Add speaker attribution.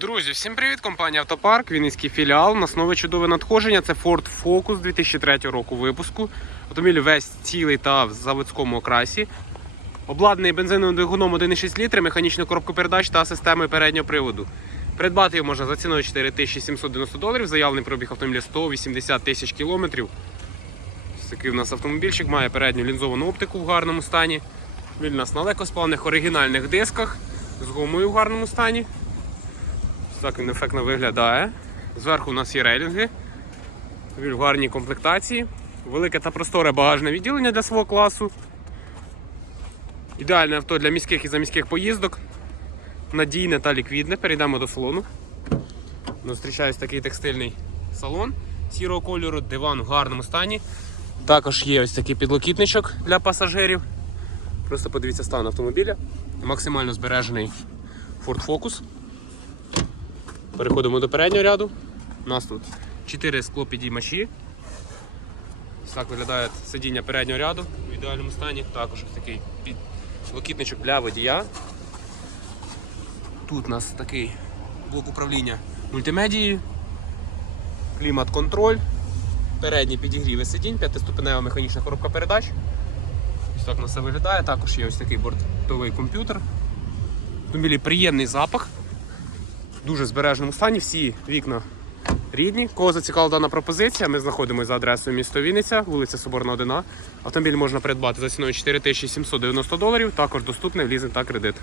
Speaker 1: Друзі, всім привіт! Компанія Автопарк, Вінницький філіал. У нас нове чудове надходження. Це Ford Focus 2003 року випуску. Автомобіль весь цілий та в заводському окрасі. Обладнаний бензиновим двигуном 1,6 літри, механічною коробкою передач та системою переднього приводу. Придбати його можна за ціною 4790 доларів. Заявлений пробіг автомобіля 180 тисяч кілометрів. Такий у нас автомобільчик має передню лінзовану оптику в гарному стані. Він у нас на легкосплавних оригінальних дисках з гумою в гарному стані. Так він ефектно виглядає. Зверху у нас є рейлінги. Він в гарній комплектації. Велике та просторе багажне відділення для свого класу. Ідеальне авто для міських і заміських поїздок. Надійне та ліквідне. Перейдемо до салону. Зустрічаюсь такий текстильний салон сірого кольору, диван в гарному стані. Також є ось такий підлокітничок для пасажирів. Просто подивіться стан автомобіля. Максимально збережений Ford Focus. Переходимо до переднього ряду. У нас тут 4 склопідіймачі. Так виглядає сидіння переднього ряду в ідеальному стані. Також ось такий підлокітничок для водія. Тут у нас такий блок управління мультимедією, клімат-контроль, передні підігріви сидінь, п'ятиступенева механічна коробка передач. Ось так у нас все виглядає. Також є ось такий бортовий комп'ютер. Автомобілі приємний запах дуже збереженому стані. Всі вікна рідні. Кого зацікавила дана пропозиція, ми знаходимося за адресою місто Вінниця, вулиця Соборна 1. Автомобіль можна придбати за ціною 4790 доларів, також доступний в лізинг та кредит.